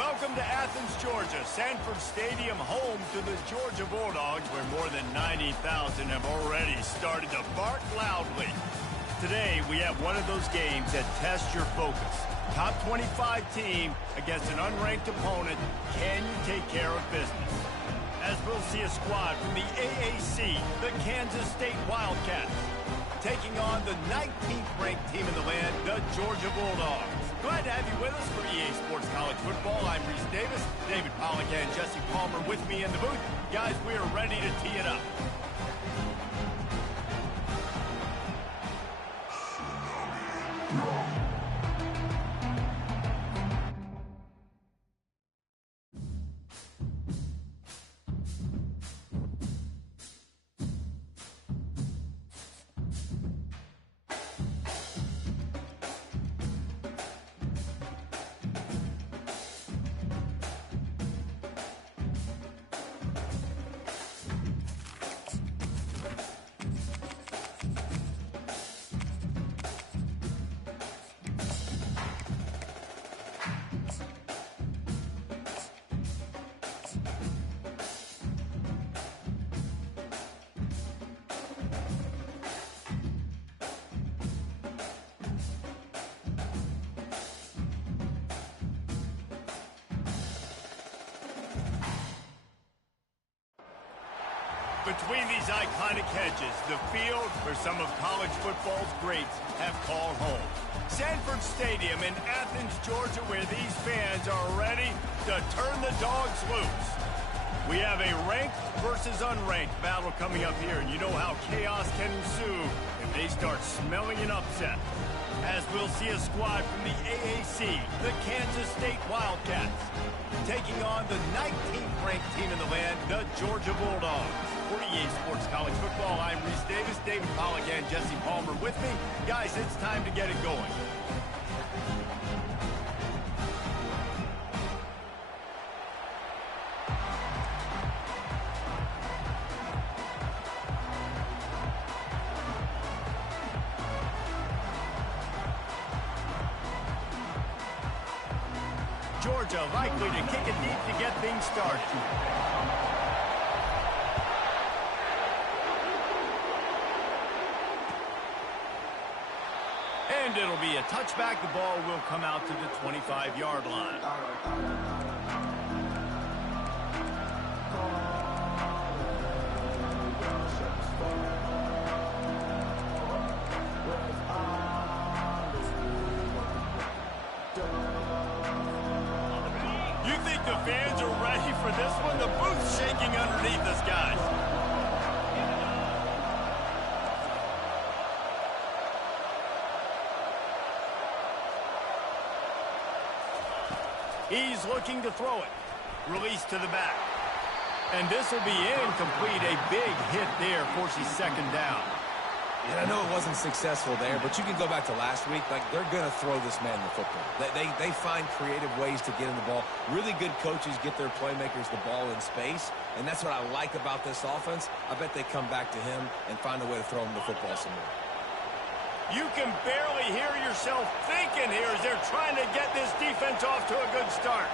Welcome to Athens, Georgia, Sanford Stadium, home to the Georgia Bulldogs, where more than 90,000 have already started to bark loudly. Today, we have one of those games that tests your focus. Top 25 team against an unranked opponent. Can you take care of business? As we'll see a squad from the AAC, the Kansas State Wildcats, taking on the 19th ranked team in the land, the Georgia Bulldogs. Glad to have you with us for EA Sports College Football. I'm Reese Davis, David Pollack and Jesse Palmer with me in the booth. Guys, we are ready to tee it up. Between these iconic hedges, the field where some of college football's greats have called home. Sanford Stadium in Athens, Georgia, where these fans are ready to turn the dogs loose. We have a ranked versus unranked battle coming up here, and you know how chaos can ensue if they start smelling an upset. As we'll see a squad from the AAC, the Kansas State Wildcats, taking on the 19th ranked team in the land, the Georgia Bulldogs. For EA Sports College Football, I'm Reese Davis, David Pollack and Jesse Palmer with me. Guys, it's time to get it going. Georgia likely to kick it deep to get things started. And it'll be a touchback. The ball will come out to the 25-yard line. You think the fans are ready for this one? The booth's shaking underneath us, guys. He's looking to throw it. Release to the back. And this will be incomplete. A big hit there, forces second down. And I know it wasn't successful there, but you can go back to last week. Like, they're going to throw this man the football. They find creative ways to get him the ball. Really good coaches get their playmakers the ball in space, and that's what I like about this offense. I bet they come back to him and find a way to throw him the football some more. You can barely hear yourself thinking here as they're trying to get this defense off to a good start.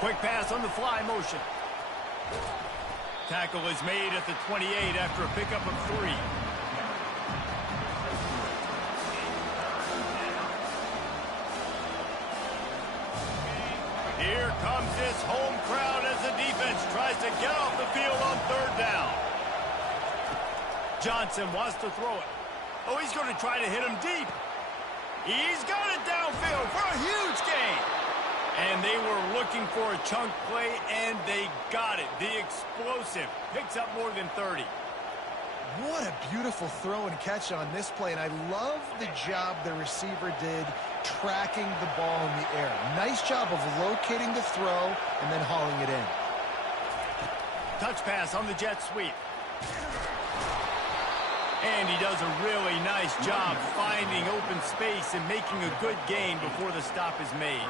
Quick pass on the fly motion. Tackle is made at the 28 after a pickup of 3. Here comes this home crowd as the defense tries to get off the field on third down. Johnson wants to throw it. Oh, he's going to try to hit him deep. He's got it downfield for a huge gain. And they were looking for a chunk play, and they got it. The explosive picks up more than 30. What a beautiful throw and catch on this play, and I love the job the receiver did tracking the ball in the air. Nice job of locating the throw and then hauling it in. Touch pass on the jet sweep. And he does a really nice job finding open space and making a good gain before the stop is made.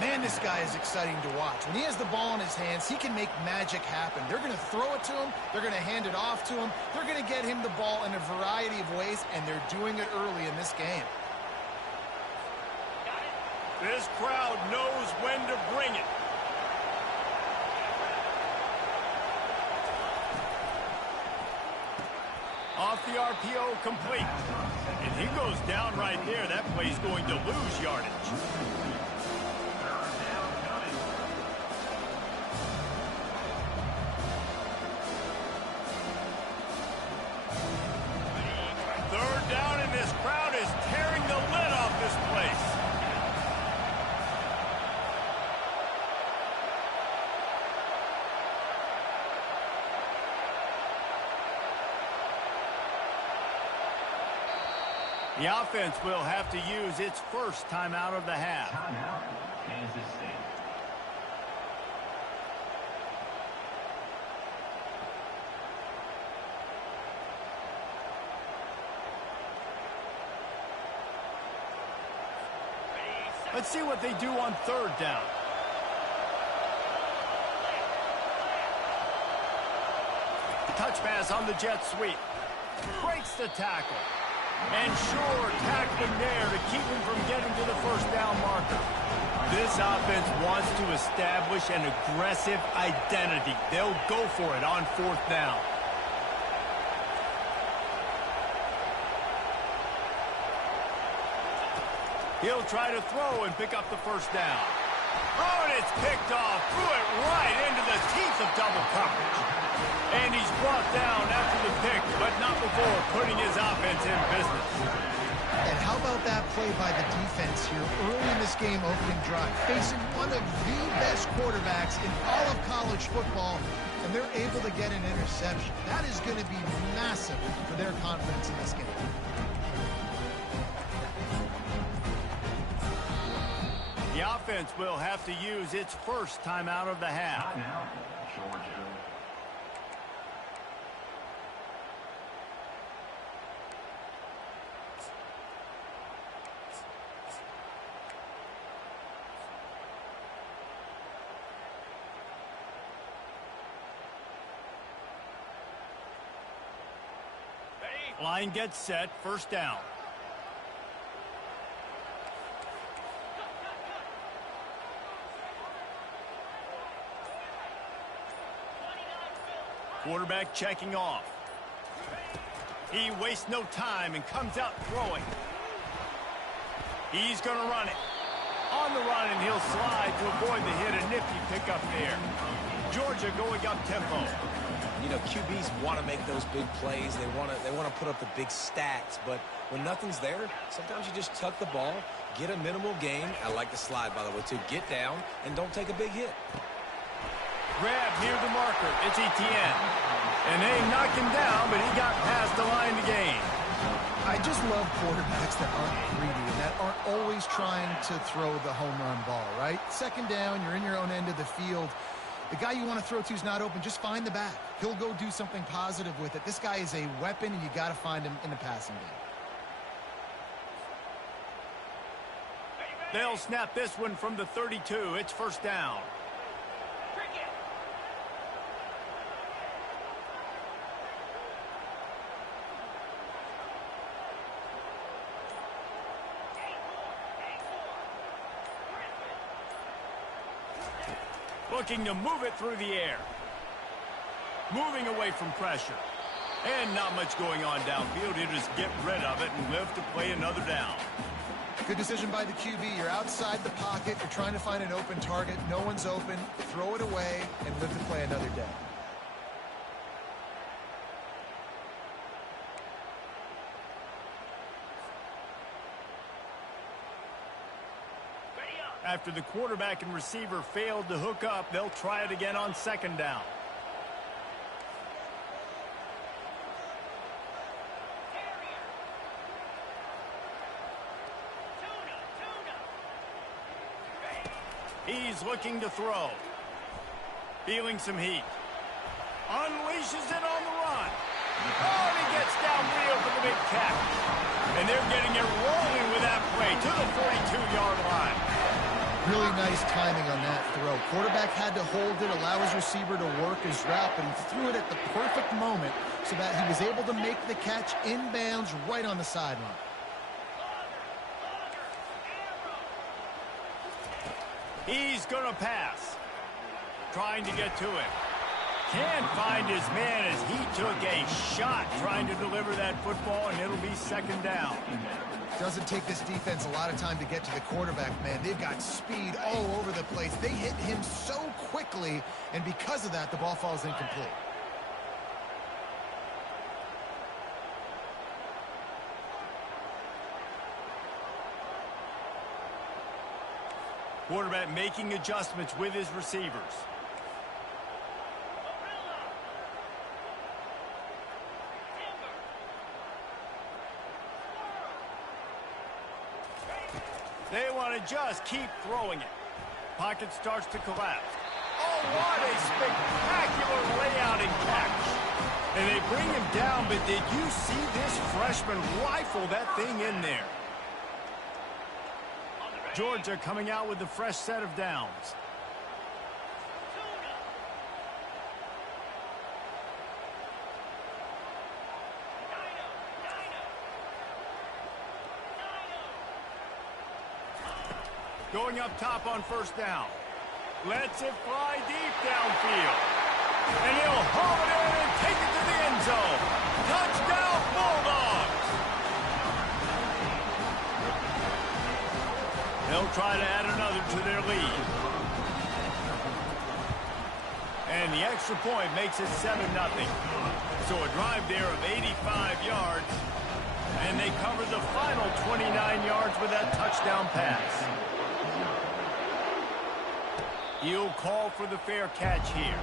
Man, this guy is exciting to watch. When he has the ball in his hands, he can make magic happen. They're going to throw it to him. They're going to hand it off to him. They're going to get him the ball in a variety of ways, and they're doing it early in this game. This crowd knows when to bring it. Off the RPO, complete. And he goes down right there. That play's going to lose yardage. Third down, and this crowd is tearing the lid off this place. The offense will have to use its first timeout of the half. Timeout, Kansas State. Let's see what they do on third down. Touch pass on the jet sweep. Breaks the tackle. And sure, tackling there to keep him from getting to the first down marker. This offense wants to establish an aggressive identity. They'll go for it on fourth down. He'll try to throw and pick up the first down. Oh, and it's picked off. Threw it right into the teeth of double coverage. And he's brought down after the pick, but not before putting his offense in business. And how about that play by the defense here early in this game opening drive, facing one of the best quarterbacks in all of college football, and they're able to get an interception. That is going to be massive for their confidence in this game. The offense will have to use its first timeout of the half. Timeout, Georgia. Line gets set, first down. Quarterback checking off. He wastes no time and comes out throwing. He's going to run it. On the run, and he'll slide to avoid the hit. A nifty pickup there. Georgia going up tempo. You know, QBs want to make those big plays. They want to put up the big stats. But when nothing's there, sometimes you just tuck the ball, get a minimal gain. I like the slide, by the way, too. Get down and don't take a big hit. Grab near the marker. It's Etienne. And they knocked him down, but he got past the line to gain. I just love quarterbacks that aren't greedy and that aren't always trying to throw the home run ball, right? Second down, you're in your own end of the field. The guy you want to throw to is not open. Just find the back. He'll go do something positive with it. This guy is a weapon, and you got to find him in the passing game. They'll snap this one from the 32. It's first down. Looking to move it through the air. Moving away from pressure. And not much going on downfield. He'll just get rid of it and live to play another down. Good decision by the QB. You're outside the pocket. You're trying to find an open target. No one's open. Throw it away and live to play another day. After the quarterback and receiver failed to hook up, they'll try it again on second down. He's looking to throw. Feeling some heat. Unleashes it on the run. Oh, and he gets downfield for the big catch. And they're getting it rolling with that play to the 42-yard line. Really nice timing on that throw. Quarterback had to hold it, allow his receiver to work his route, but he threw it at the perfect moment so that he was able to make the catch inbounds right on the sideline. He's going to pass. Trying to get to him. Can't find his man as he took a shot trying to deliver that football, and it'll be second down. Doesn't take this defense a lot of time to get to the quarterback, man. They've got speed all over the place. They hit him so quickly, and because of that, the ball falls incomplete. Quarterback making adjustments with his receivers. They want to just keep throwing it. Pocket starts to collapse. Oh, what a spectacular layout and catch. And they bring him down, but did you see this freshman rifle that thing in there? Georgia coming out with a fresh set of downs. Going up top on first down. Lets it fly deep downfield. And he'll haul it in and take it to the end zone. Touchdown, Bulldogs! They'll try to add another to their lead. And the extra point makes it 7-0. So a drive there of 85 yards. And they cover the final 29 yards with that touchdown pass. He'll call for the fair catch here.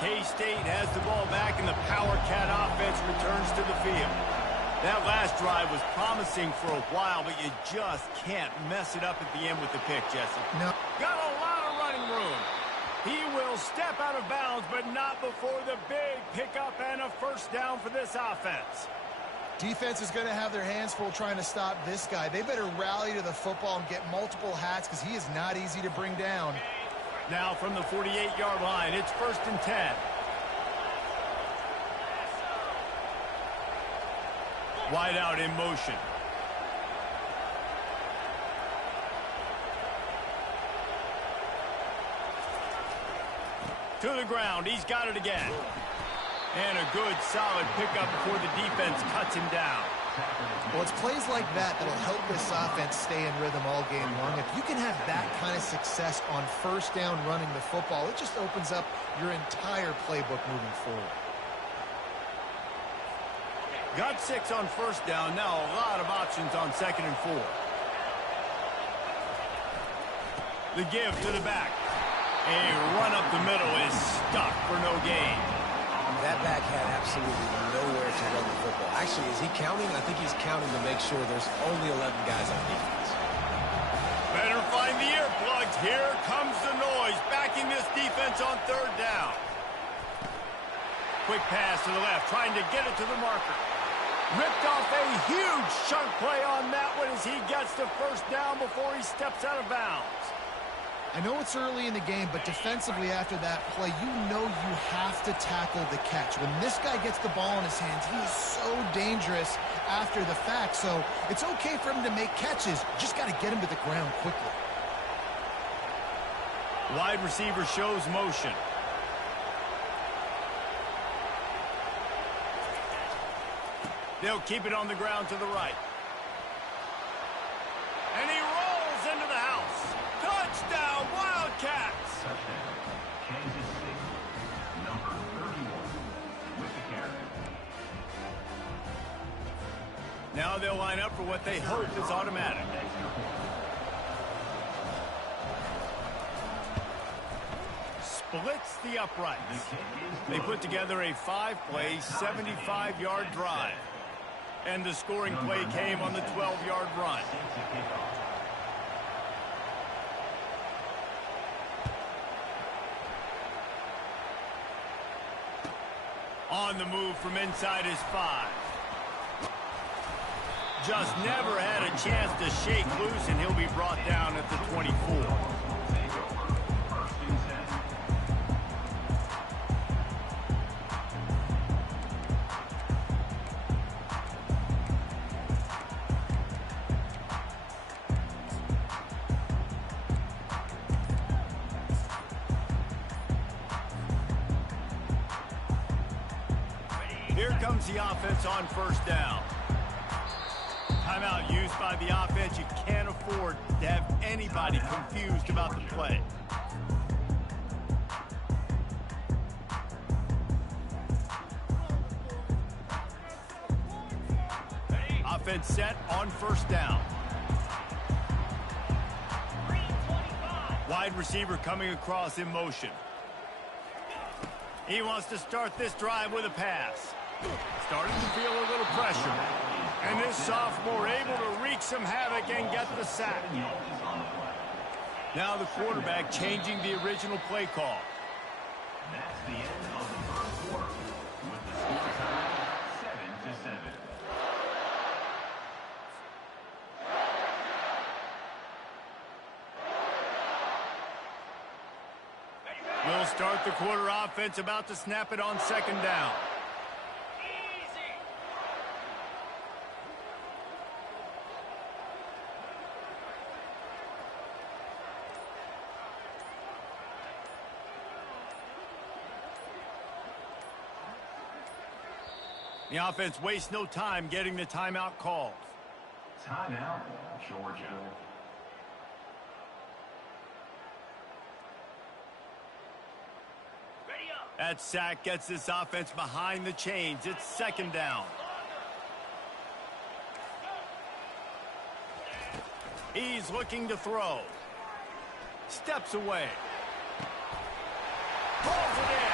K-State has the ball back, and the Power Cat offense returns to the field. That last drive was promising for a while, but you just can't mess it up at the end with the pick, Jesse. No. Got a lot of running room. He will step out of bounds, but not before the big pickup and a first down for this offense. Defense is going to have their hands full trying to stop this guy. They better rally to the football and get multiple hats because he is not easy to bring down. Now from the 48-yard line, it's 1st and 10. Wide out in motion. To the ground, he's got it again. And a good, solid pickup before the defense cuts him down. Well, it's plays like that that'll help this offense stay in rhythm all game long. If you can have that kind of success on first down running the football, it just opens up your entire playbook moving forward. Got 6 on first down. Now a lot of options on 2nd and 4. The give to the back. A run up the middle is stuck for no gain. That back had absolutely nowhere to run the football. Actually, is he counting? I think he's counting to make sure there's only 11 guys on defense. Better find the earplugs. Here comes the noise, backing this defense on 3rd down. Quick pass to the left, trying to get it to the marker. Ripped off a huge chunk play on that one as he gets the first down before he steps out of bounds. I know it's early in the game, but defensively after that play, you know you have to tackle the catch. When this guy gets the ball in his hands, he is so dangerous after the fact. So it's okay for him to make catches. Just got to get him to the ground quickly. Wide receiver shows motion. They'll keep it on the ground to the right. And he rolls into the house. Touchdown, Wildcats! Touchdown, Kansas City. Number 31 with the carry. Now they'll line up for what they hope is automatic. Splits the uprights. They put together a 5-play, 75-yard drive. And the scoring play came on the 12-yard run. On the move from inside his 5. Just never had a chance to shake loose, and he'll be brought down at the 24. Here comes the offense on first down. Timeout used by the offense. You can't afford to have anybody confused about the play. Offense set on first down. Wide receiver coming across in motion. He wants to start this drive with a pass. Starting to feel a little pressure. And this sophomore able to wreak some havoc and get the sack. Now the quarterback changing the original play call. That's the end of the first quarter with the score tied 7-7. We'll start the quarter offense, about to snap it on second down. The offense wastes no time getting the timeout called. Timeout, Georgia. That sack gets this offense behind the chains. It's second down. He's looking to throw. Steps away. Pulls it in.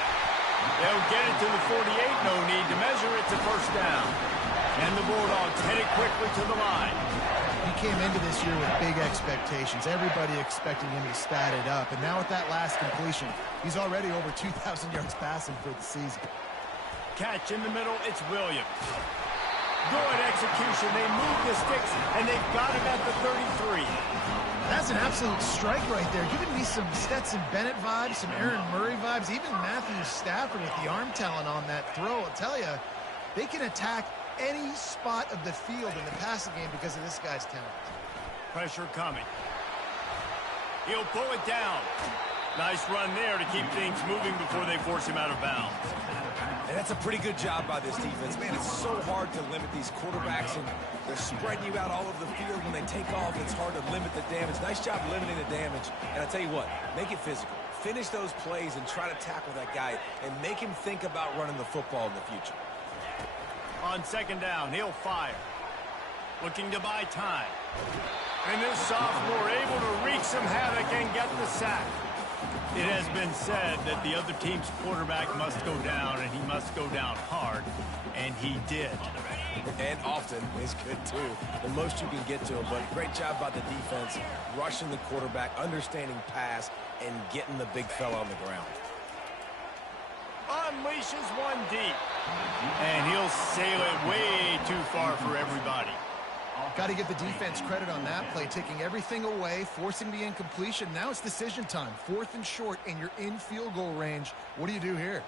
They'll get it to the 48. No need to measure it to first down. And the Bulldogs headed quickly to the line. He came into this year with big expectations. Everybody expecting him to stat it up. And now with that last completion, he's already over 2,000 yards passing for the season. Catch in the middle, it's Williams. Good execution. They move the sticks, and they've got him at the 33. That's an absolute strike right there. Giving me some Stetson Bennett vibes, some Aaron Murray vibes, even Matthew Stafford with the arm talent on that throw. I'll tell you, they can attack any spot of the field in the passing game because of this guy's talent. Pressure coming. He'll pull it down. Nice run there to keep things moving before they force him out of bounds. And that's a pretty good job by this defense. Man, it's so hard to limit these quarterbacks, and they're spreading you out all over the field. When they take off, it's hard to limit the damage. Nice job limiting the damage. And I tell you what, make it physical. Finish those plays and try to tackle that guy and make him think about running the football in the future. On second down, he'll fire. Looking to buy time. And this sophomore able to wreak some havoc and get the sack. It has been said that the other team's quarterback must go down, and he must go down hard, and he did. And often is good, too. The most you can get to him, but great job by the defense, rushing the quarterback, understanding pass, and getting the big fella on the ground. Unleashes one deep. And he'll sail it way too far for everybody. Got to give the defense credit on that play, taking everything away, forcing the incompletion. Now it's decision time. 4th and short, and you're in field goal range. What do you do here?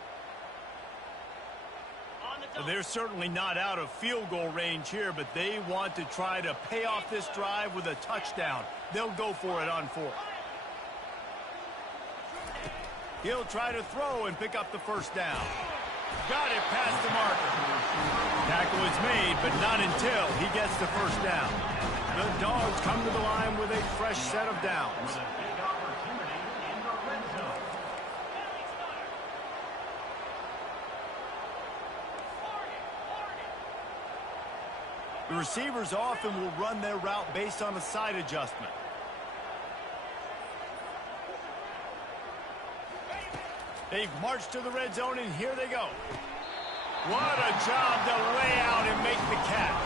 They're certainly not out of field goal range here, but they want to try to pay off this drive with a touchdown. They'll go for it on 4th. He'll try to throw and pick up the first down. Got it past the marker. Tackle is made, but not until he gets the first down. The Dogs come to the line with a fresh set of downs. The receivers often will run their route based on a side adjustment. They've marched to the red zone, and here they go. What a job to lay out and make the catch.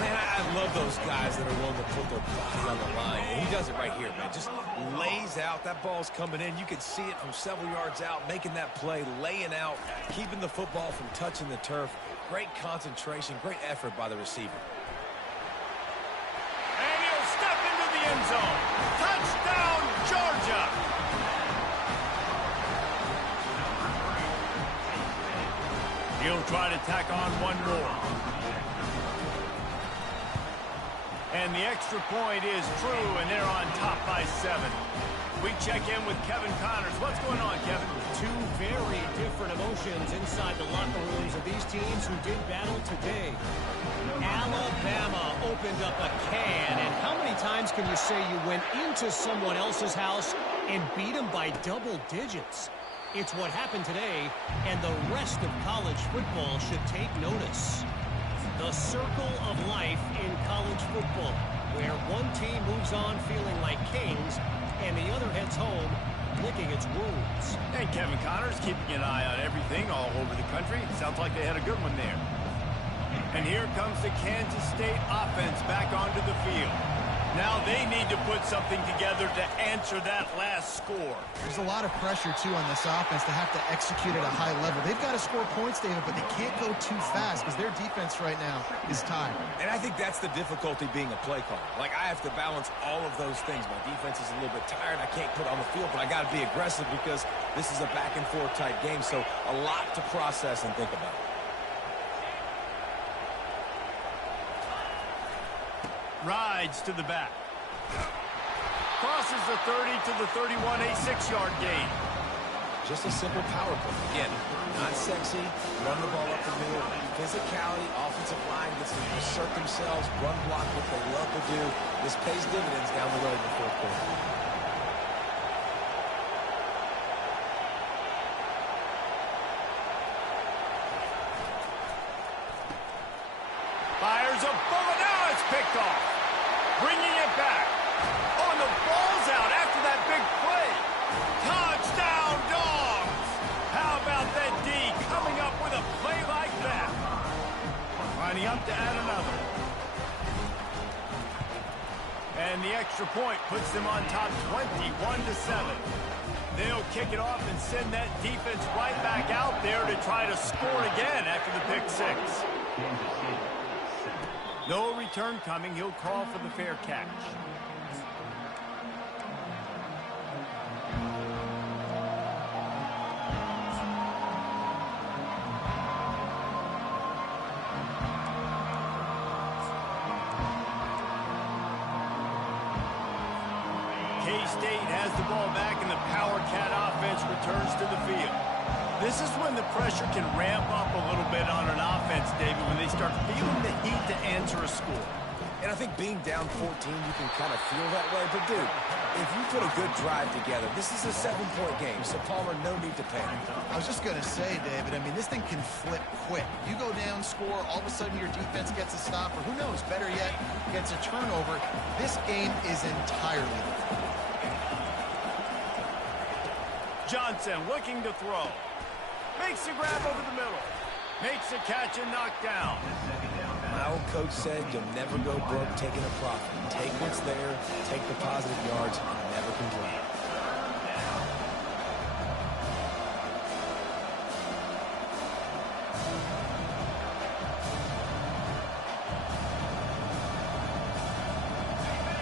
Man, I love those guys that are willing to put their body on the line. And he does it right here, man. Just lays out. That ball's coming in. You can see it from several yards out, making that play, laying out, keeping the football from touching the turf. Great concentration, great effort by the receiver. And he'll step into the end zone. Touchdown, Georgia! He'll try to tack on one more. And the extra point is true, and they're on top by 7. We check in with Kevin Connors. What's going on, Kevin? Two very different emotions inside the locker rooms of these teams who did battle today. Alabama opened up a can, and how many times can you say you went into someone else's house and beat them by double digits? It's what happened today, and the rest of college football should take notice. The circle of life in college football, where one team moves on feeling like kings, and the other heads home licking its wounds. And Kevin Connors keeping an eye on everything all over the country. Sounds like they had a good one there. And here comes the Kansas State offense back onto the field. Now they need to put something together to answer that last score. There's a lot of pressure, too, on this offense to have to execute at a high level. They've got to score points, David, but they can't go too fast because their defense right now is tired. And I think that's the difficulty being a play caller. Like, I have to balance all of those things. My defense is a little bit tired. I can't put on the field, but I got to be aggressive because this is a back-and-forth type game, so a lot to process and think about. Rides to the back. Crosses the 30 to the 31, a 6-yard gain. Just a simple power play. Again, not sexy, run the ball up the middle. Physicality, offensive line gets to assert themselves, run block what they love to do. This pays dividends down the road in the fourth quarter. Fires a bullet. Now it's picked off. Bringing it back. Oh, and the ball's out after that big play. Touchdown, Dogs. How about that D coming up with a play like that? Lining up to add another. And the extra point puts them on top 21-7. They'll kick it off and send that defense right back out there to try to score again after the pick 6. No return coming. He'll call for the fair catch. K-State has the ball back, and the Power Cat offense returns to the field. This is when the pressure can ramp up a little bit on an offense, David, when they start feeling the heat to answer a score. And I think being down 14, you can kind of feel that way. But, dude, if you put a good drive together, this is a 7-point game, so Palmer, no need to panic. I was just going to say, David, I mean, this thing can flip quick. You go down, score, all of a sudden your defense gets a stop, or who knows, better yet, gets a turnover. This game is entirely different. Johnson looking to throw. Makes the grab over the middle. Makes the catch and knock down. My old coach said you'll never go broke taking a profit. Take what's there, take the positive yards, and never complain.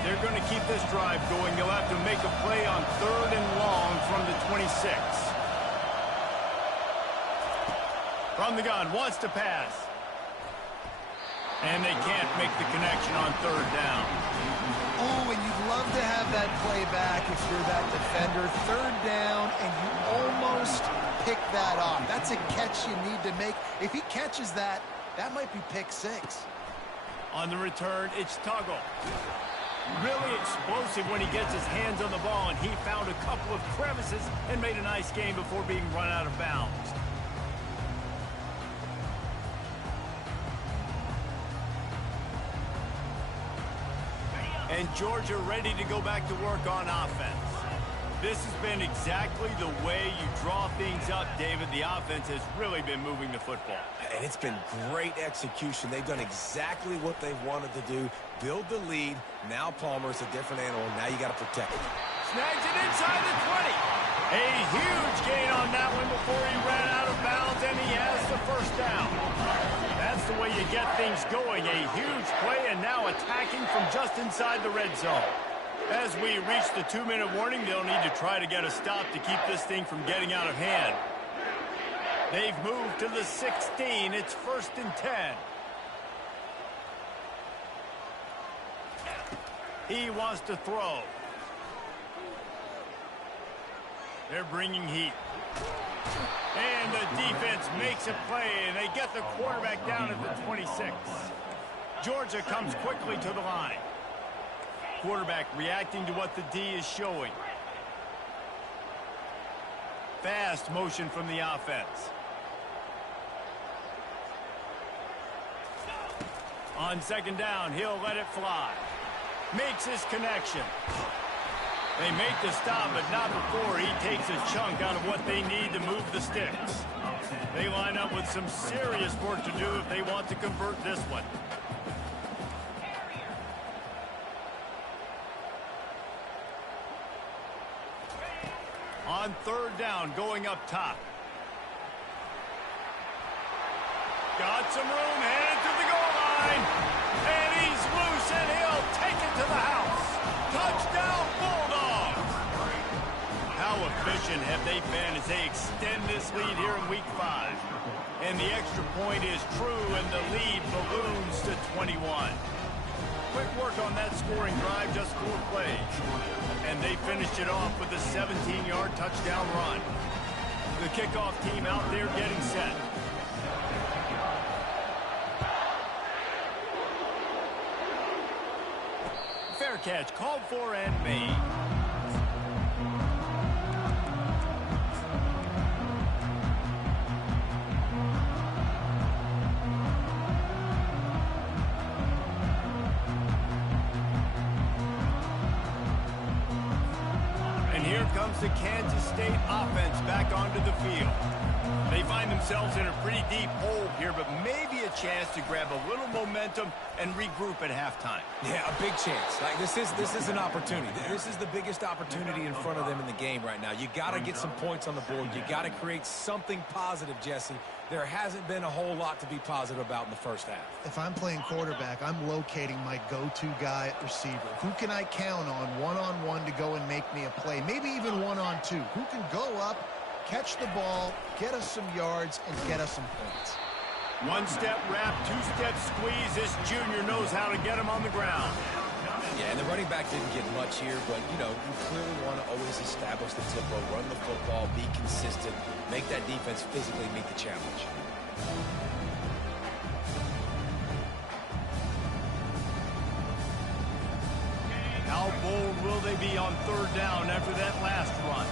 They're going to keep this drive going. They'll have to make a play on 3rd and long from the 26. From the gun, wants to pass. And they can't make the connection on 3rd down. Oh, and you'd love to have that play back if you're that defender. 3rd down, and you almost pick that off. That's a catch you need to make. If he catches that, that might be pick 6. On the return, it's Tuggle. Really explosive when he gets his hands on the ball, and he found a couple of crevices and made a nice game before being run out of bounds. And Georgia ready to go back to work on offense. This has been exactly the way you draw things up, David. The offense has really been moving the football. And it's been great execution. They've done exactly what they've wanted to do. Build the lead. Now Palmer's a different animal. Now you got to protect it. Snags it inside the 20. A huge gain on that one before he ran out of bounds, and he has the first down. That's the way you get things going. A huge play, and now attacking from just inside the red zone. As we reach the 2-minute warning, they'll need to try to get a stop to keep this thing from getting out of hand. They've moved to the 16. It's 1st and 10. He wants to throw. They're bringing heat. And the defense makes a play, and they get the quarterback down at the 26. Georgia comes quickly to the line. Quarterback reacting to what the D is showing. Fast motion from the offense. On 2nd down, he'll let it fly. Makes his connection. They make the stop, but not before he takes a chunk out of what they need to move the sticks. They line up with some serious work to do if they want to convert this one. On 3rd down, going up top. Got some room, headed to the goal line. And he's loose, and he'll take it to the house. Touchdown, Bulldogs! How efficient have they been as they extend this lead here in Week 5? And the extra point is true, and the lead balloons to 21. Quick work on that scoring drive, just 4 plays. And they finished it off with a 17-yard touchdown run. The kickoff team out there getting set. Fair catch, called for and made. Comes the Kansas State offense back onto the field. They find themselves in a pretty deep hole here, but maybe a chance to grab a little momentum and regroup at halftime. Yeah, a big chance. Like this is an opportunity. This is the biggest opportunity in front of them in the game right now. You got to get some points on the board. You got to create something positive, Jesse. There hasn't been a whole lot to be positive about in the first half. If I'm playing quarterback, I'm locating my go-to guy at receiver. Who can I count on one-on-one to go and make me a play? Maybe even one-on-two. Who can go up, catch the ball, get us some yards, and get us some points? One-step wrap, two-step squeeze. This junior knows how to get him on the ground. Yeah, and the running back didn't get much here, but, you know, you clearly want to always establish the tempo, run the football, be consistent, make that defense physically meet the challenge. How bold will they be on 3rd down after that last run?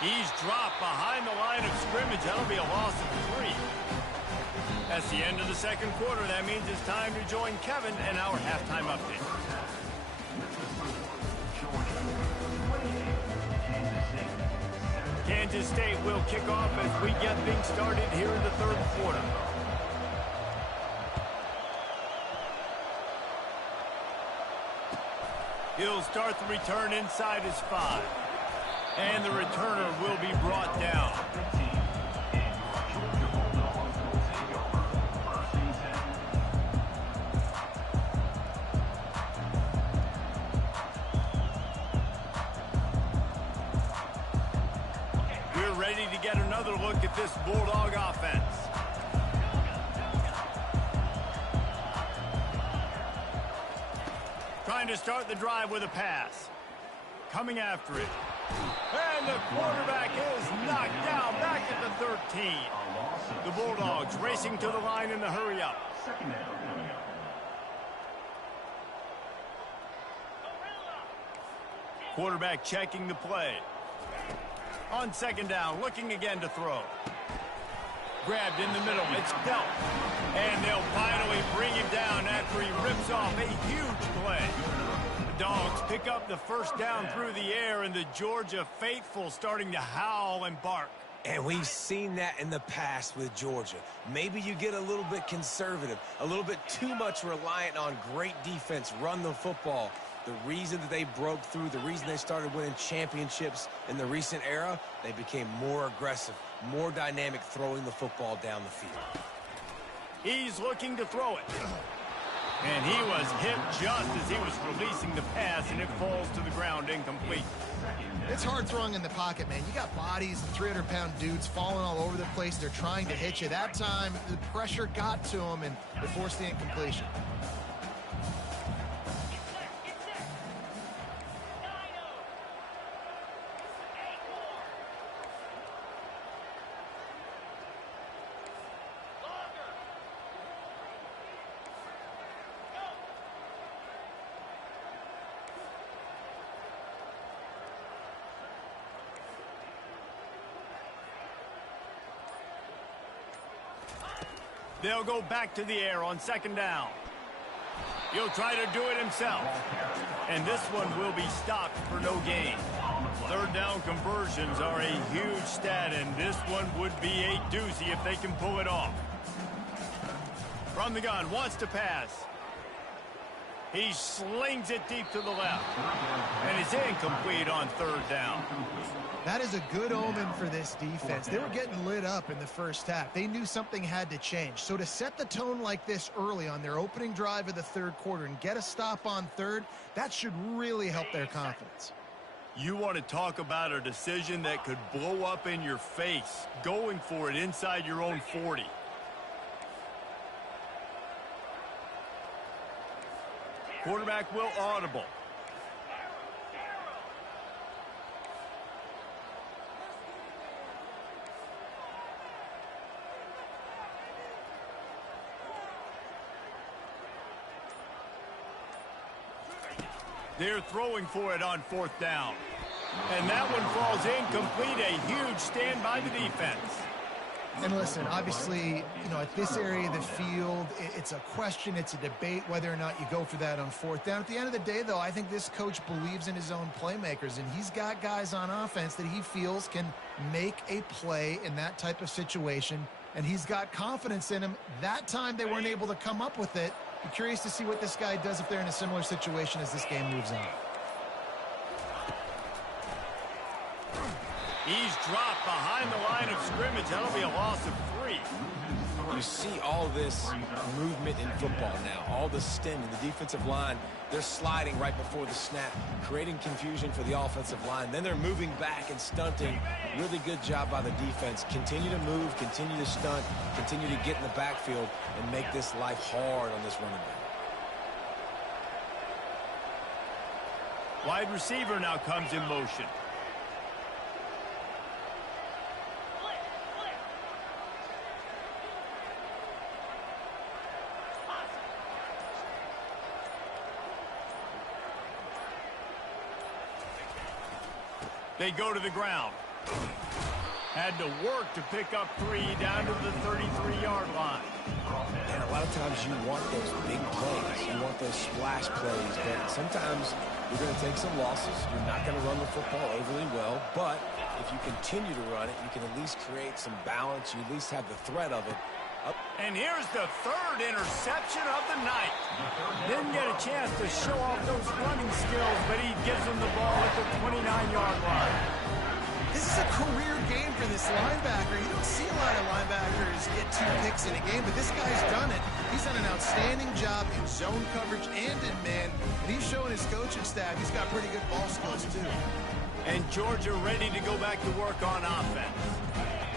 He's dropped behind the line of scrimmage. That'll be a loss of 3. That's the end of the 2nd quarter. That means it's time to join Kevin and our halftime update. Kansas State will kick off as we get things started here in the 3rd quarter. He'll start the return inside his 5. And the returner will be brought down. We're ready to get another look at this Bulldog offense. Trying to start the drive with a pass. Coming after it. And the quarterback is knocked down back at the 13. The Bulldogs racing to the line in the hurry up. Quarterback checking the play. On second down, looking again to throw. Grabbed in the middle. It's dealt. And they'll finally bring him down after he rips off a huge play. The Dogs pick up the first down through the air, and the Georgia faithful starting to howl and bark. And we've seen that in the past with Georgia. Maybe you get a little bit conservative, a little bit too much reliant on great defense, run the football. The reason that they broke through, the reason they started winning championships in the recent era, they became more aggressive, more dynamic throwing the football down the field. He's looking to throw it. And he was hit just as he was releasing the pass, and it falls to the ground incomplete. It's hard throwing in the pocket, man. You got bodies, 300-pound dudes falling all over the place. They're trying to hit you. That time, the pressure got to him, and they forced the incompletion. They'll go back to the air on second down. He'll try to do it himself. And this one will be stopped for no gain. Third down conversions are a huge stat, and this one would be a doozy if they can pull it off. From the gun, wants to pass. He slings it deep to the left. And it's incomplete on third down. That is a good omen for this defense. They were getting lit up in the first half. They knew something had to change. So to set the tone like this early on their opening drive of the third quarter and get a stop on third, that should really help their confidence. You want to talk about a decision that could blow up in your face, going for it inside your own 40. Quarterback will audible. They're throwing for it on fourth down. And that one falls incomplete. A huge stand by the defense. And listen, obviously, at this area of the field, it's a question, it's a debate whether or not you go for that on fourth down. At the end of the day, though, I think this coach believes in his own playmakers, and he's got guys on offense that he feels can make a play in that type of situation, and he's got confidence in him. That time they weren't able to come up with it. Be curious to see what this guy does if they're in a similar situation as this game moves on. He's dropped behind the line of scrimmage. That'll be a loss of 3. You see all this movement in football now, all the stemming, the defensive line, they're sliding right before the snap, creating confusion for the offensive line. Then they're moving back and stunting. Really good job by the defense. Continue to move, continue to stunt, continue to get in the backfield and make this life hard on this running back. Wide receiver now comes in motion. They go to the ground. Had to work to pick up 3 down to the 33-yard line. And a lot of times you want those big plays. You want those splash plays. But sometimes you're going to take some losses. You're not going to run the football overly well. But if you continue to run it, you can at least create some balance. You at least have the threat of it. And here's the third interception of the night. Didn't get a chance to show off those running skills, but he gives them the ball at the 29-yard line. This is a career game for this linebacker. You don't see a lot of linebackers get 2 picks in a game, but this guy's done it. He's done an outstanding job in zone coverage and in man, and he's showing his coaching staff he's got pretty good ball skills too. And Georgia ready to go back to work on offense.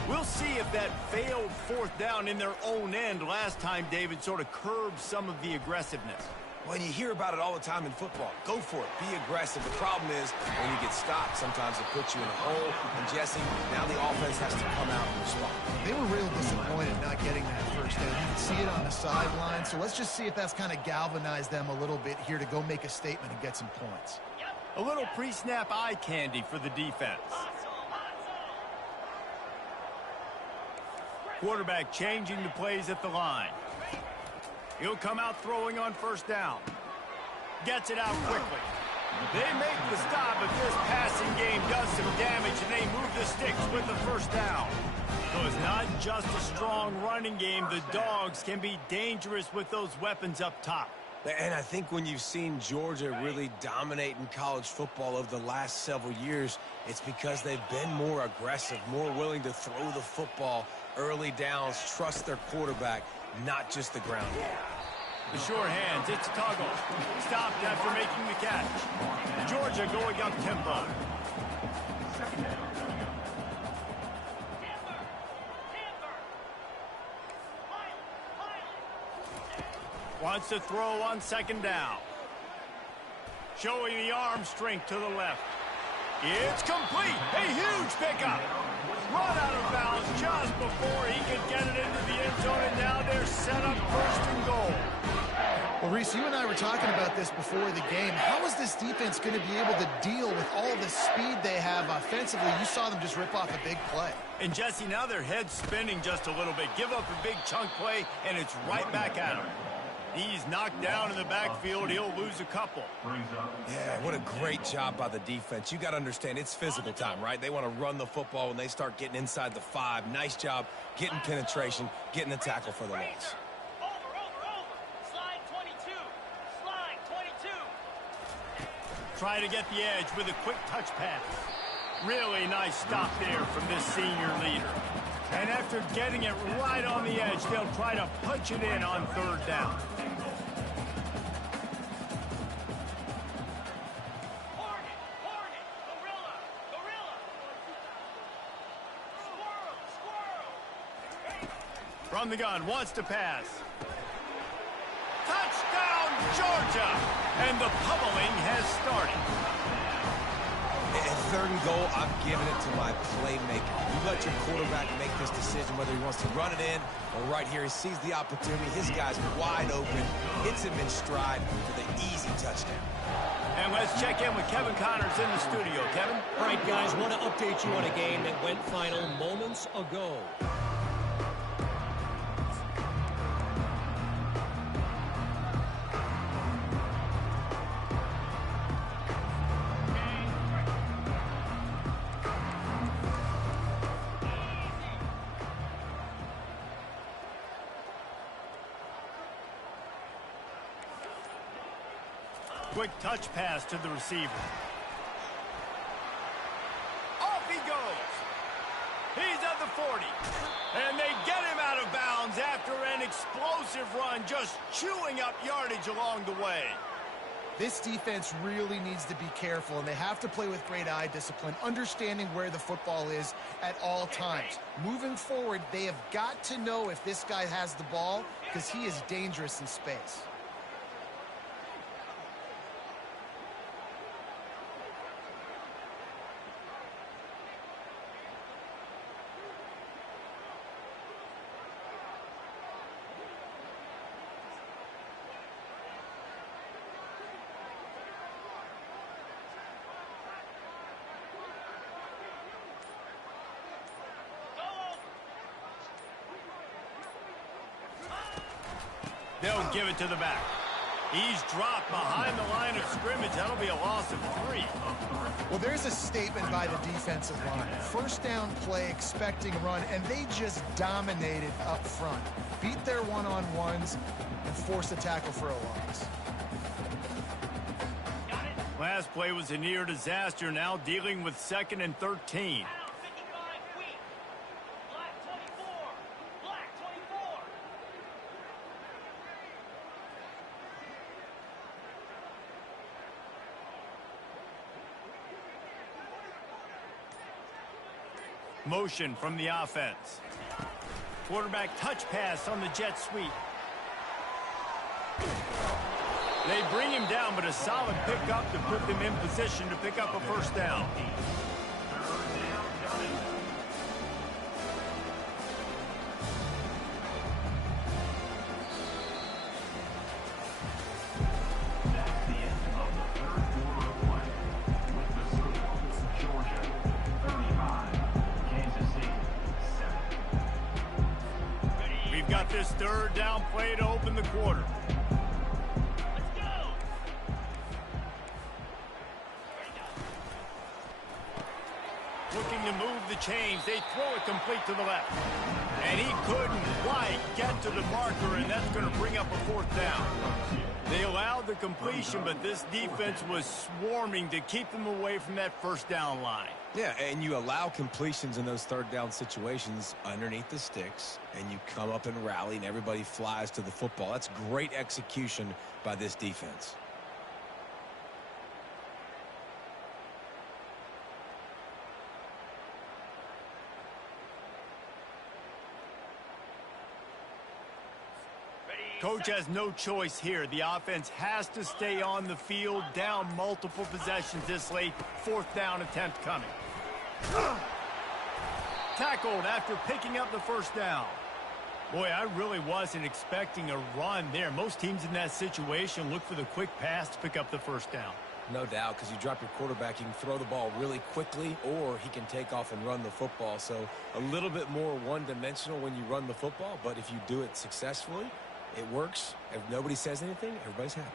We'll see if that failed fourth down in their own end last time, David, sort of curbed some of the aggressiveness. Well, you hear about it all the time in football. Go for it. Be aggressive. The problem is when you get stopped, sometimes it puts you in a hole. And, Jesse, now the offense has to come out and respond. They were real disappointed not getting that first down. You can see it on the sideline. So let's just see if that's kind of galvanized them a little bit here to go make a statement and get some points. A little pre-snap eye candy for the defense. Quarterback changing the plays at the line. He'll come out throwing on first down. Gets it out quickly. They make the stop, but this passing game does some damage, and they move the sticks with the first down. So it's not just a strong running game. The Dogs can be dangerous with those weapons up top. And I think when you've seen Georgia really dominate in college football over the last several years, it's because they've been more aggressive, more willing to throw the football early downs, trust their quarterback, not just the ground game. The sure hands, it's Tuggle. Stopped after making the catch. Georgia going up tempo. Wants to throw on second down. Showing the arm strength to the left. It's complete. A huge pickup. Run out of bounds just before he could get it into the end zone, and now they're set up first and goal. Well, Reese, you and I were talking about this before the game. How is this defense going to be able to deal with all the speed they have offensively? You saw them just rip off a big play. And, Jesse, now their head's spinning just a little bit. Give up a big chunk play, and it's right back at him. He's knocked down in the backfield. He'll lose a couple. Yeah, what a great job by the defense. You got to understand, it's physical time, right? They want to run the football when they start getting inside the 5. Nice job getting penetration, getting the tackle for the loss. Slide 22. Slide 22. Try to get the edge with a quick touch pass. Really nice stop there from this senior leader. And after getting it right on the edge, they'll try to punch it in on third down. Hornet, gorilla. Squirrel. From the gun, wants to pass. Touchdown, Georgia! And the pummeling has started. At third and goal, I'm giving it to my playmaker. You let your quarterback make this decision whether he wants to run it in or right here. He sees the opportunity. His guy's wide open. Hits him in stride for the easy touchdown. And let's check in with Kevin Connors in the studio. Kevin? All right, guys, want to update you on a game that went final moments ago. Quick touch pass to the receiver. Off he goes. He's at the 40. And they get him out of bounds after an explosive run, just chewing up yardage along the way. This defense really needs to be careful, and they have to play with great eye discipline, understanding where the football is at all times. Moving forward, they have got to know if this guy has the ball, because he is dangerous in space. They'll give it to the back. He's dropped behind the line of scrimmage. That'll be a loss of 3. Well, there's a statement by the defensive line. First down play, expecting a run, and they just dominated up front. Beat their one-on-ones and forced a tackle for a loss. Last play was a near disaster. Now dealing with 2nd and 13. Motion from the offense. Quarterback touch pass on the jet sweep. They bring him down, but a solid pickup to put them in position to pick up a first down. this third down play to open the quarter. Let's go. Looking to move the chains. They throw it complete to the left. And he couldn't quite get to the marker, and that's going to bring up a fourth down. They allowed the completion, but this defense was swarming to keep them away from that first down line. Yeah, and you allow completions in those third down situations underneath the sticks, and you come up and rally, and everybody flies to the football. That's great execution by this defense. Coach has no choice here. The offense has to stay on the field, down multiple possessions this late. Fourth down attempt coming. Tackled after picking up the first down. Boy, I really wasn't expecting a run there. Most teams in that situation look for the quick pass to pick up the first down. No doubt, because you drop your quarterback, you can throw the ball really quickly, or he can take off and run the football. So a little bit more one-dimensional when you run the football, but if you do it successfully, it works. If nobody says anything, everybody's happy.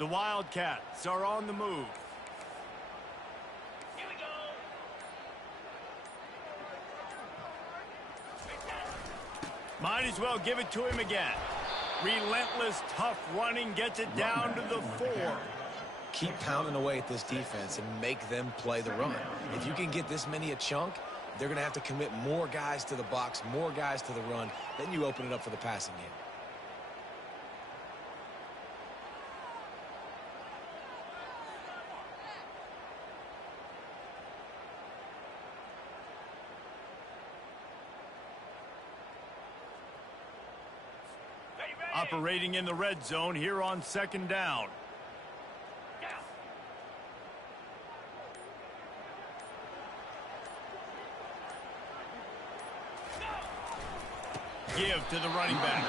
The Wildcats are on the move. Here we go. Might as well give it to him again. Relentless, tough running gets it down to the 4. Keep pounding away at this defense and make them play the run. If you can get this many a chunk, they're going to have to commit more guys to the box, more guys to the run. Then you open it up for the passing game. Operating in the red zone here on second down. Give to the running back.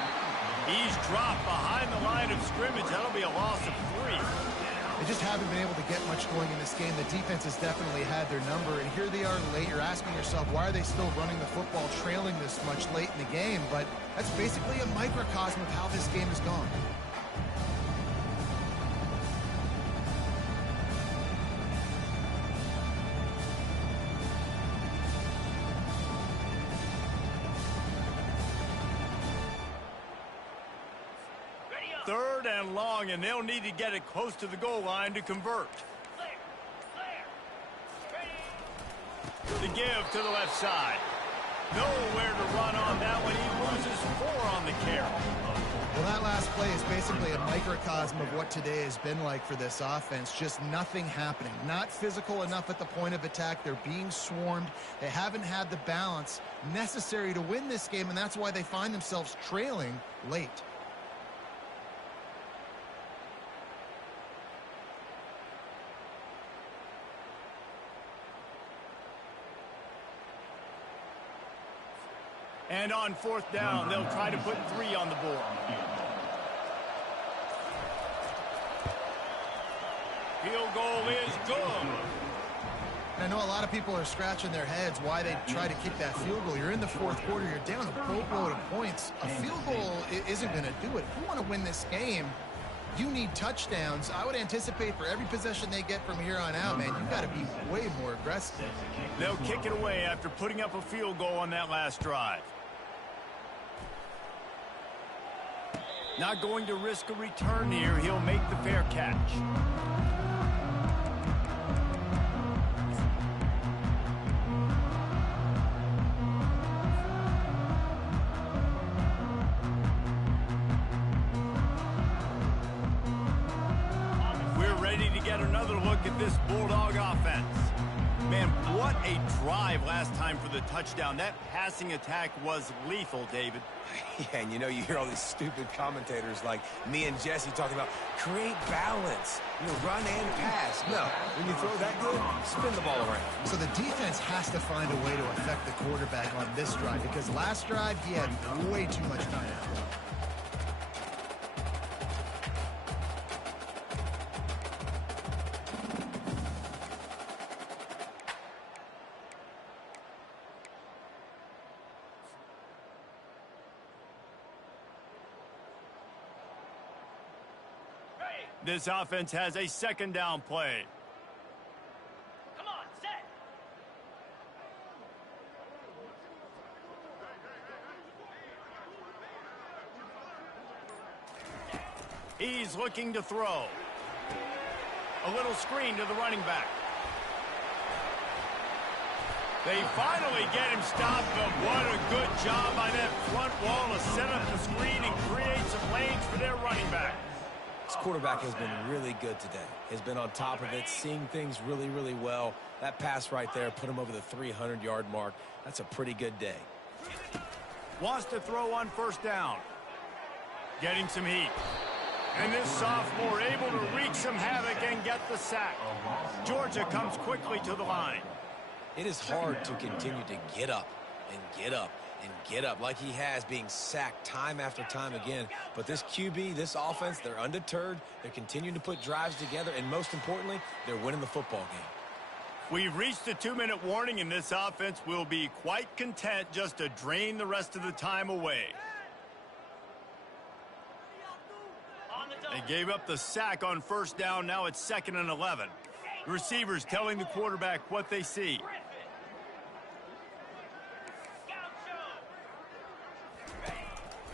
He's dropped behind the line of scrimmage. That'll be a loss of 3. They just haven't been able to get much going in this game. The defense has definitely had their number, and here they are late. You're asking yourself, why are they still running the football, trailing this much late in the game? But that's basically a microcosm of how this game has gone. Third and long, and they'll need to get it close to the goal line to convert. The give to the left side. Nowhere to run on that one. He loses 4 on the carry. Well, that last play is basically a microcosm of what today has been like for this offense. Just nothing happening. Not physical enough at the point of attack. They're being swarmed. They haven't had the balance necessary to win this game, and that's why they find themselves trailing late. And on fourth down, they'll try to put 3 on the board. Field goal is good. I know a lot of people are scratching their heads why they try to kick that field goal. You're in the fourth quarter. You're down a boatload of points. A field goal isn't going to do it. If you want to win this game, you need touchdowns. I would anticipate for every possession they get from here on out, man, you've got to be way more aggressive. They'll kick it away after putting up a field goal on that last drive. Not going to risk a return here. He'll make the fair catch. We're ready to get another look at this Bulldog offense. Man, what a drive last time for the touchdown. That passing attack was lethal, David. Yeah, and you know, you hear all these stupid commentators like me and Jesse talking about create balance, run and pass. No, when you throw that good, spin the ball around. So the defense has to find a way to affect the quarterback on this drive, because last drive he had way too much time. This offense has a second down play. Come on, set. He's looking to throw. A little screen to the running back. They finally get him stopped, but what a good job by that front wall to set up the screen and create some lanes for their running back. This quarterback has been really good today. Has been on top of it, seeing things really, really well. That pass right there put him over the 300-yard mark. That's a pretty good day. Wants to throw on first down. Getting some heat. And this sophomore able to wreak some havoc and get the sack. Georgia comes quickly to the line. It is hard to continue to get up and get up and get up like he has, being sacked time after time again. But this QB, this offense, they're undeterred. They're continuing to put drives together, and most importantly, they're winning the football game. We've reached the 2-minute warning, and this offense will be quite content just to drain the rest of the time away. They gave up the sack on first down. Now it's 2nd and 11. The receivers telling the quarterback what they see.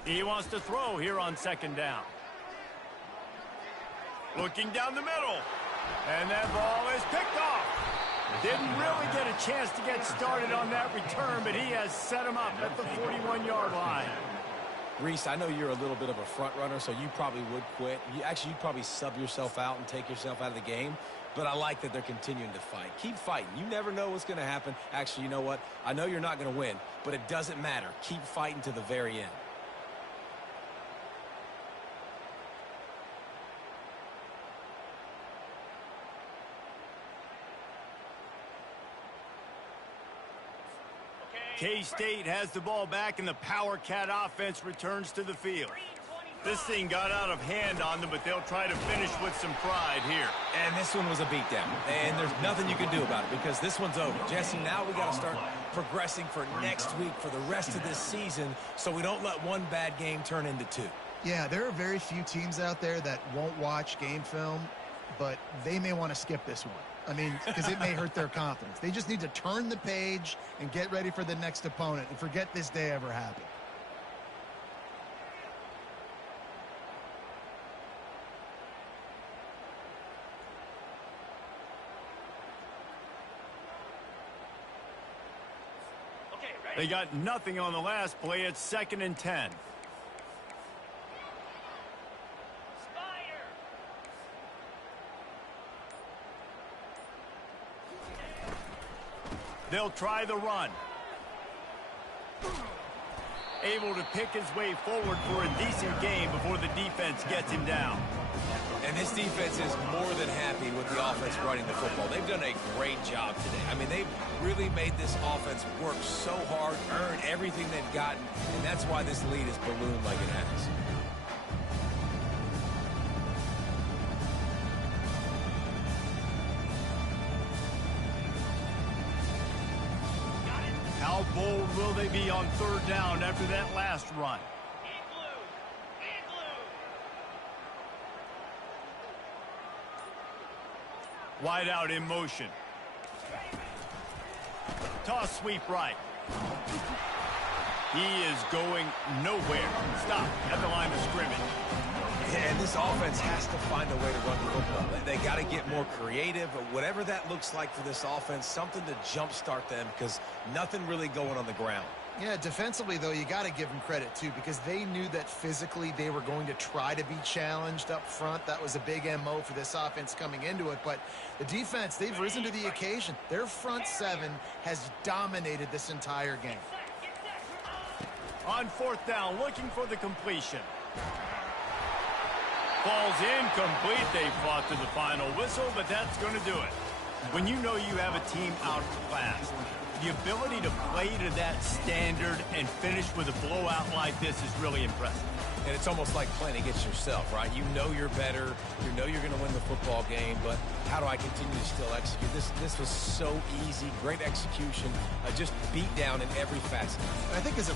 He wants to throw here on 2nd down. Looking down the middle. And that ball is picked off. Didn't really get a chance to get started on that return, but he has set him up at the 41-yard line. Reese, I know you're a little bit of a front runner, so you probably would quit. You'd probably sub yourself out and take yourself out of the game. But I like that they're continuing to fight. Keep fighting. You never know what's going to happen. Actually, you know what? I know you're not going to win, but it doesn't matter. Keep fighting to the very end. K-State has the ball back, and the Power Cat offense returns to the field. This thing got out of hand on them, but they'll try to finish with some pride here. And this one was a beatdown, and there's nothing you can do about it because this one's over. Jesse, now we got to start progressing for next week, for the rest of this season, so we don't let one bad game turn into two. Yeah, there are very few teams out there that won't watch game film, but they may want to skip this one. I mean, because it may hurt their confidence. They just need to turn the page and get ready for the next opponent and forget this day ever happened. They got nothing on the last play. It's 2nd and 10. They'll try the run. Able to pick his way forward for a decent game before the defense gets him down. And this defense is more than happy with the offense running the football. They've done a great job today. I mean, they've really made this offense work so hard, earn everything they've gotten, and that's why this lead is ballooned like it has. How bold will they be on 3rd down after that last run? Wide out in motion. Toss sweep right. He is going nowhere. Stop at the line of scrimmage. And this offense has to find a way to run the football. They got to get more creative, but whatever that looks like for this offense, something to jumpstart them because nothing really going on the ground. Yeah, defensively, though, you got to give them credit, too, because they knew that physically they were going to try to be challenged up front. That was a big MO for this offense coming into it. But the defense, they've risen to the occasion. Their front seven has dominated this entire game. On 4th down, looking for the completion. Ball's incomplete. They fought to the final whistle, but that's going to do it. When you know you have a team outclassed, the ability to play to that standard and finish with a blowout like this is really impressive. And it's almost like playing against yourself, right? You know you're better. You know you're going to win the football game, but how do I continue to still execute? This was so easy. Great execution. Just beat down in every facet. I think as a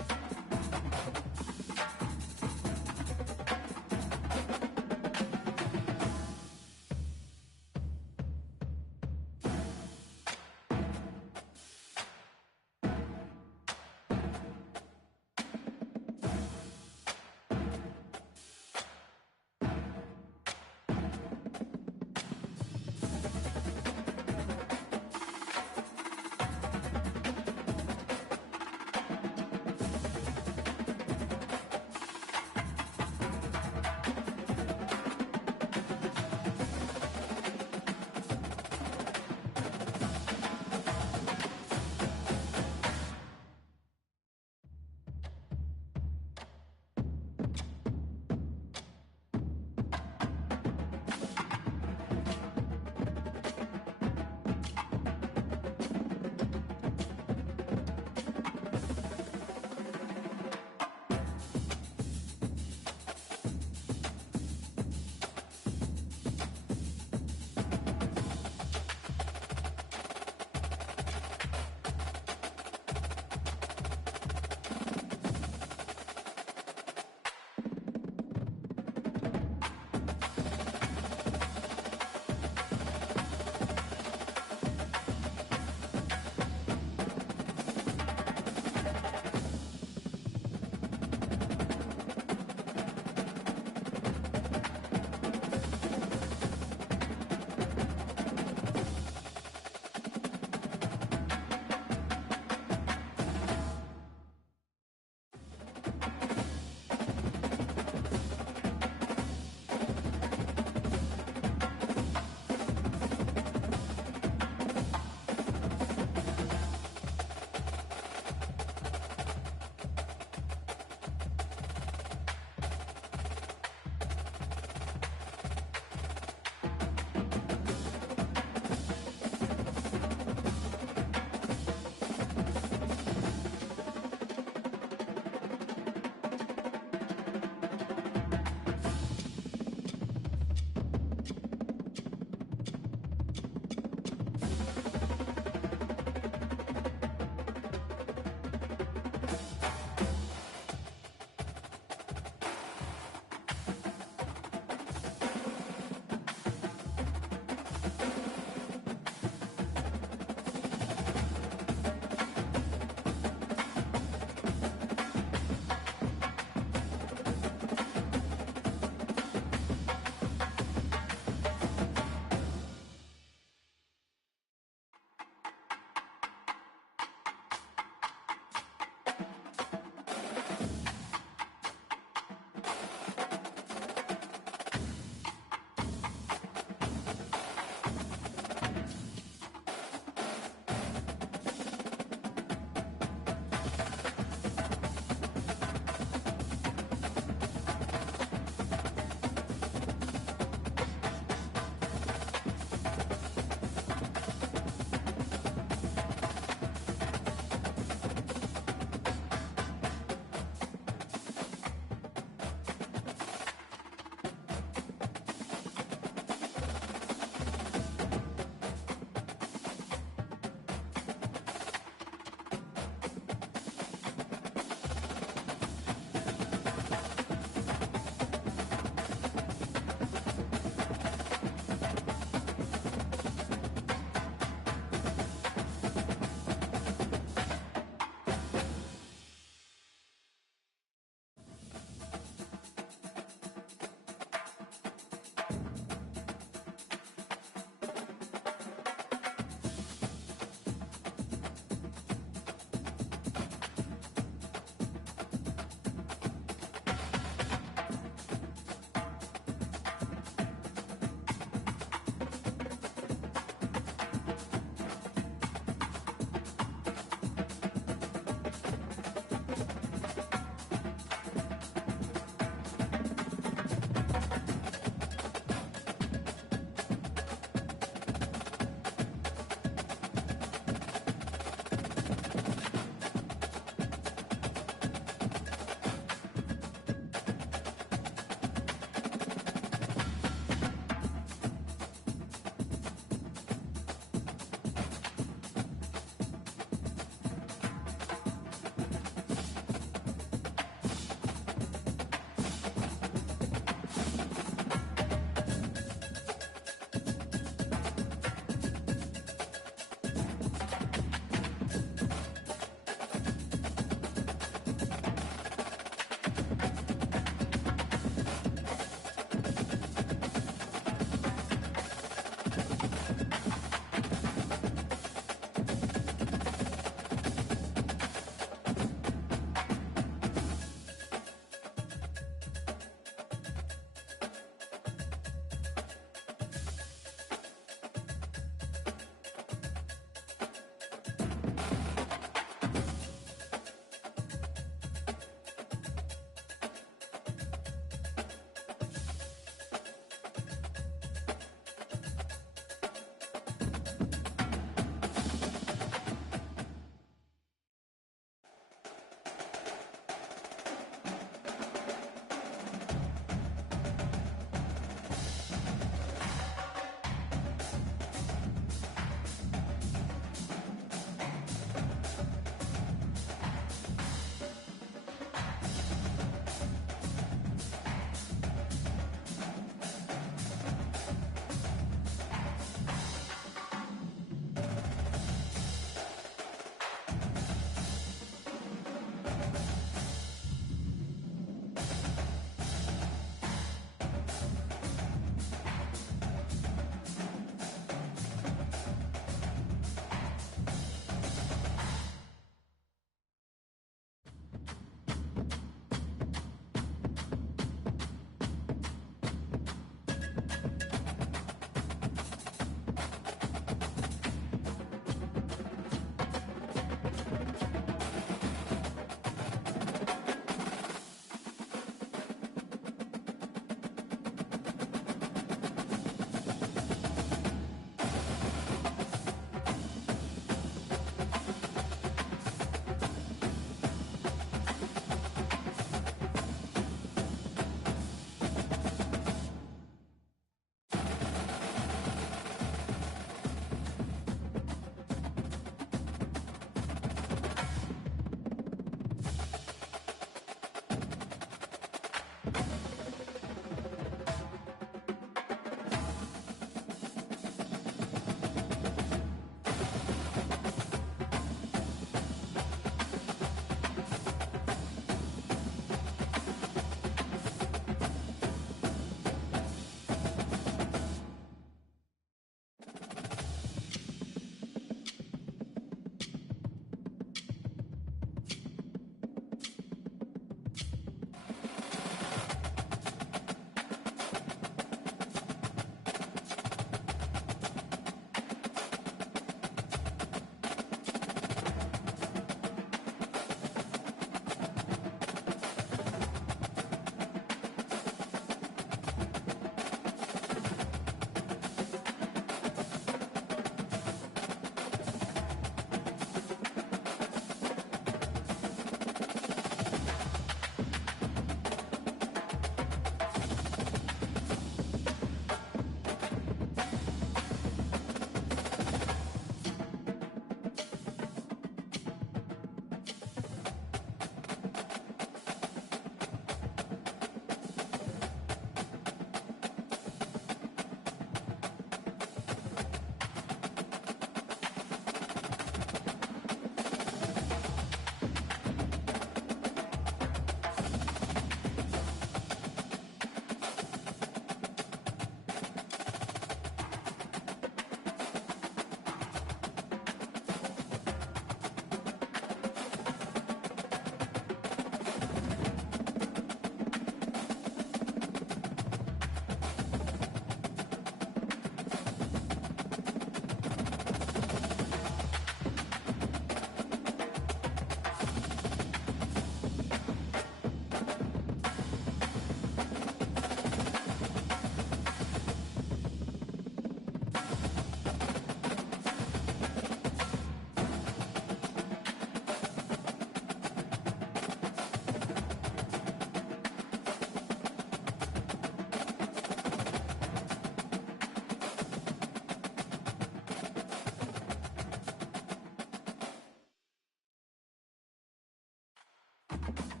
it.